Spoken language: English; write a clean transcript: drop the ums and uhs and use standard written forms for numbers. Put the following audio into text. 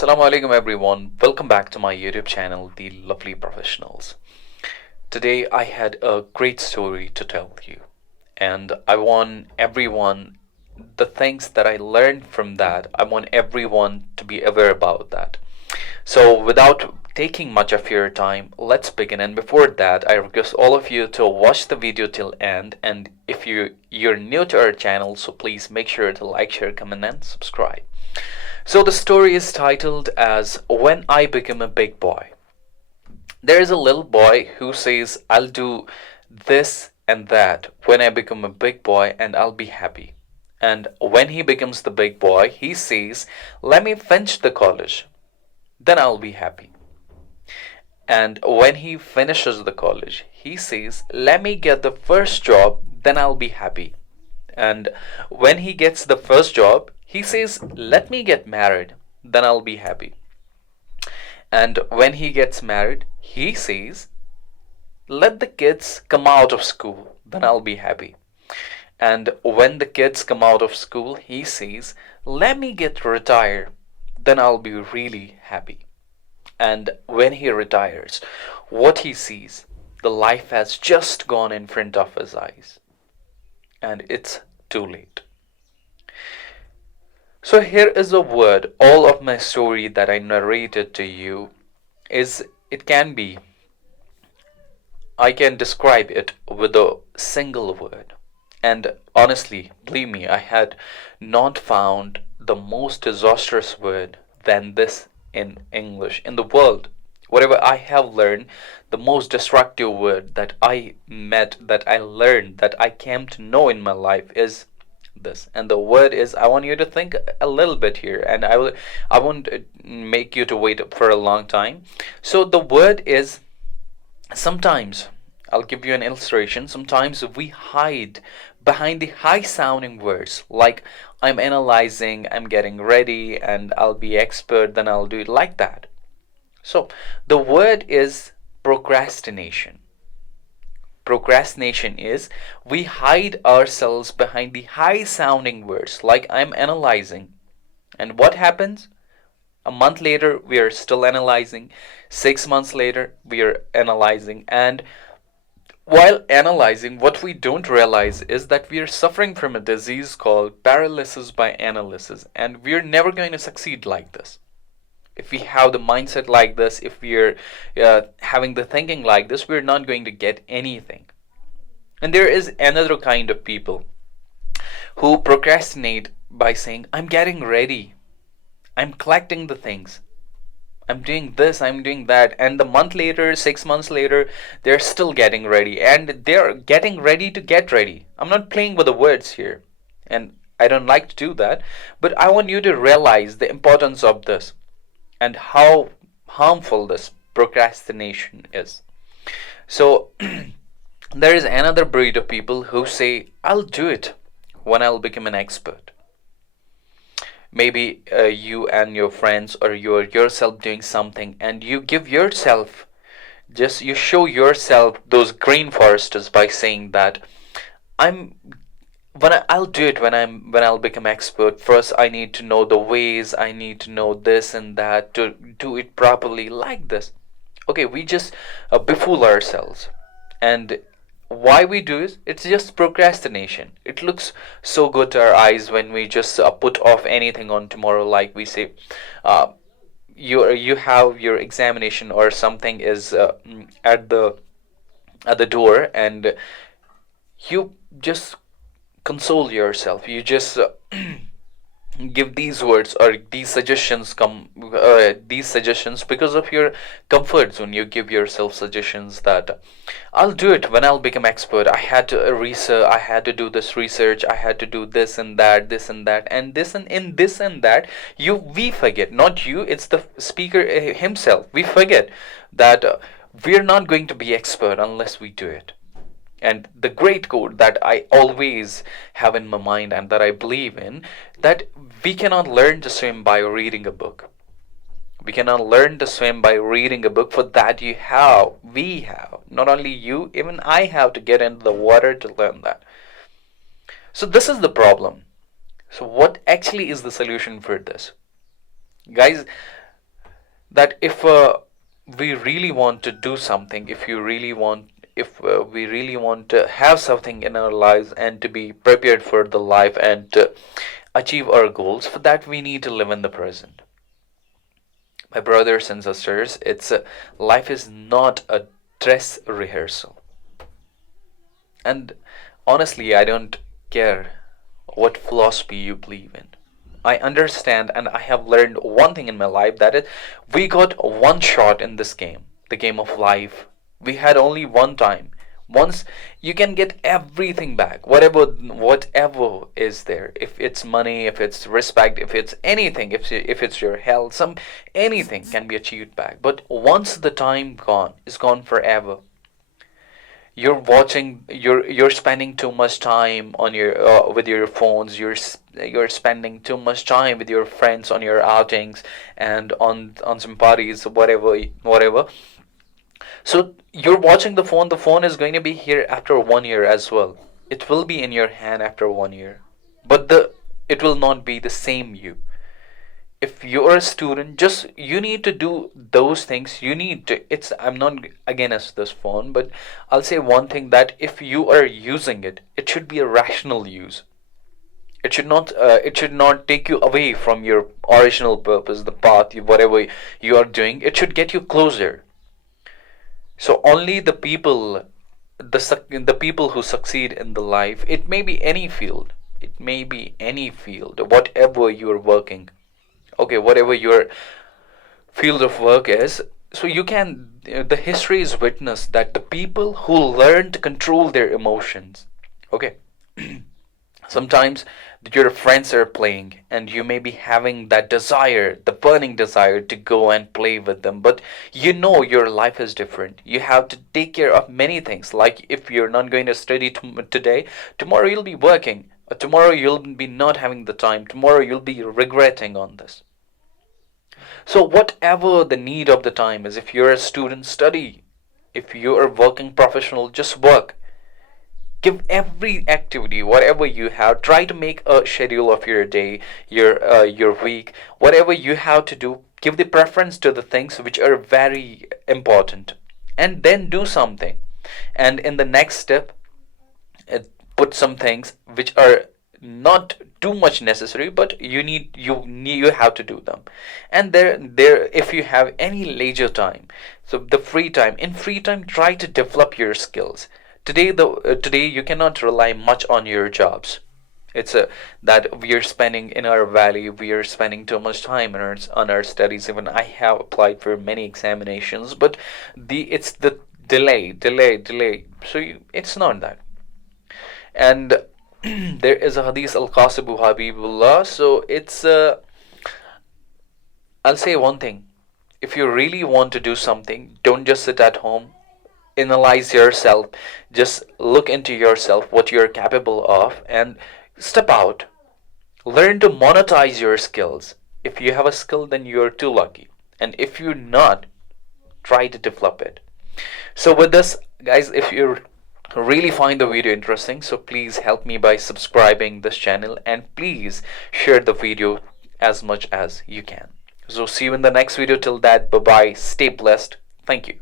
Assalamu alaikum everyone. Welcome back to my YouTube channel, The Lovely Professionals. Today I had a great story to tell you, and I want everyone, the things that I learned from that, I want everyone to be aware about that. So, without taking much of your time, let's begin. And before that, I request all of you to watch the video till end. And if you're new to our channel, so please make sure to like, share, comment, and subscribe. So the story is titled as When I Became a Big Boy. There is a little boy who says, I'll do this and that when I become a big boy and I'll be happy. And when he becomes the big boy, he says, let me finish the college, then I'll be happy. And when he finishes the college, he says, let me get the first job, then I'll be happy. And when he gets the first job, he says, let me get married, then I'll be happy. And when he gets married, he says, let the kids come out of school, then I'll be happy. And when the kids come out of school, he says, let me get retired, then I'll be really happy. And when he retires, what he sees, the life has just gone in front of his eyes. And it's too late. So here is a word. All of my story that I narrated to you I can describe it with a single word. And honestly, believe me, I had not found the most disastrous word than this in English in the world. Whatever I have learned, the most destructive word that I met, that I learned, that I came to know in my life is this. And the word is, I want you to think a little bit here, and I won't make you to wait for a long time. So the word is, sometimes I'll give you an illustration. Sometimes we hide behind the high sounding words like I'm analyzing, I'm getting ready, and I'll be expert, then I'll do it, like that. So the word is procrastination. Procrastination is we hide ourselves behind the high sounding words like I'm analyzing. And what happens? A month later, we are still analyzing. 6 months later, we are analyzing. And while analyzing, what we don't realize is that we are suffering from a disease called paralysis by analysis. And we're never going to succeed like this. If we have the mindset like this, if we're having the thinking like this, we're not going to get anything. And there is another kind of people who procrastinate by saying, I'm getting ready, I'm collecting the things, I'm doing this, I'm doing that, and the month later, 6 months later, they're still getting ready, and they're getting ready to get ready. I'm not playing with the words here, and I don't like to do that, but I want you to realize the importance of this and how harmful this procrastination is. So there is another breed of people who say, I'll do it when I'll become an expert. Maybe you and your friends, or you're yourself doing something, and you give yourself, you show yourself those green foresters by saying that I'll do it when I'll become expert. First, I need to know the ways. I need to know this and that to do it properly, like this. Okay, we just befool ourselves, and why we do is it's just procrastination. It looks so good to our eyes when we just put off anything on tomorrow. Like we say, you have your examination or something is at the door, and you just console yourself. You just give these words or these suggestions because of your comfort zone. You give yourself suggestions that I'll do it when I'll become expert. I had to research, I had to do this research, I had to do this and that, and this and in this and that. We forget, not you, it's the speaker himself. We forget that we're not going to be expert unless we do it. And the great quote that I always have in my mind and that I believe in, that we cannot learn to swim by reading a book. We cannot learn to swim by reading a book. For that we have, not only you, even I have to get into the water to learn that. So this is the problem. So what actually is the solution for this? Guys, that if we really want to do something, if we really want to have something in our lives and to be prepared for the life and to achieve our goals, for that we need to live in the present. My brothers and sisters, it's life is not a dress rehearsal. And honestly, I don't care what philosophy you believe in. I understand and I have learned one thing in my life, that is, we got one shot in this game, the game of life. We had only one time. Once you can get everything back, whatever is there. If it's money, if it's respect, if it's anything, if it's your health, anything can be achieved back. But once the time gone, is gone forever. You're spending too much time on your with your phones. You're spending too much time with your friends on your outings and on some parties, whatever. So you're watching the phone is going to be here after 1 year as well. It will be in your hand after 1 year, but the it will not be the same you. If you're a student, just you need to do those things. You need to, it's, I'm not against this phone, but I'll say one thing, that if you are using it, it should be a rational use. It should not take you away from your original purpose, the path, whatever you are doing. It should get you closer. So only the people who succeed in the life, it may be any field, whatever you are working, okay, whatever your field of work is. So you can, the history is witness that the people who learn to control their emotions, okay, sometimes your friends are playing and you may be having that desire, the burning desire to go and play with them, but you know your life is different. You have to take care of many things. Like if you're not going to study today, tomorrow you'll be working. Tomorrow you'll be not having the time. Tomorrow you'll be regretting on this. So whatever the need of the time is, if you're a student, study. If you're a working professional, just work. Give every activity, whatever you have, try to make a schedule of your day, your week, whatever you have to do. Give the preference to the things which are very important, and then do something. And in the next step, put some things which are not too much necessary, but you have to do them. And there if you have any leisure time, so the free time, in free time try to develop your skills. Today you cannot rely much on your jobs. It's that we are spending in our valley, we are spending too much time on our studies. Even I have applied for many examinations, but it's the delay. So it's not that. And there is a hadith, al qasibu habibullah. So it's I'll say one thing, if you really want to do something, don't just sit at home. Analyze yourself, just look into yourself, what you're capable of, and step out. Learn to monetize your skills. If you have a skill, then you're too lucky, and if you're not, try to develop it. So with this, guys, if you really find the video interesting, so please help me by subscribing this channel, and please share the video as much as you can. So see you in the next video. Till that, bye bye, stay blessed, thank you.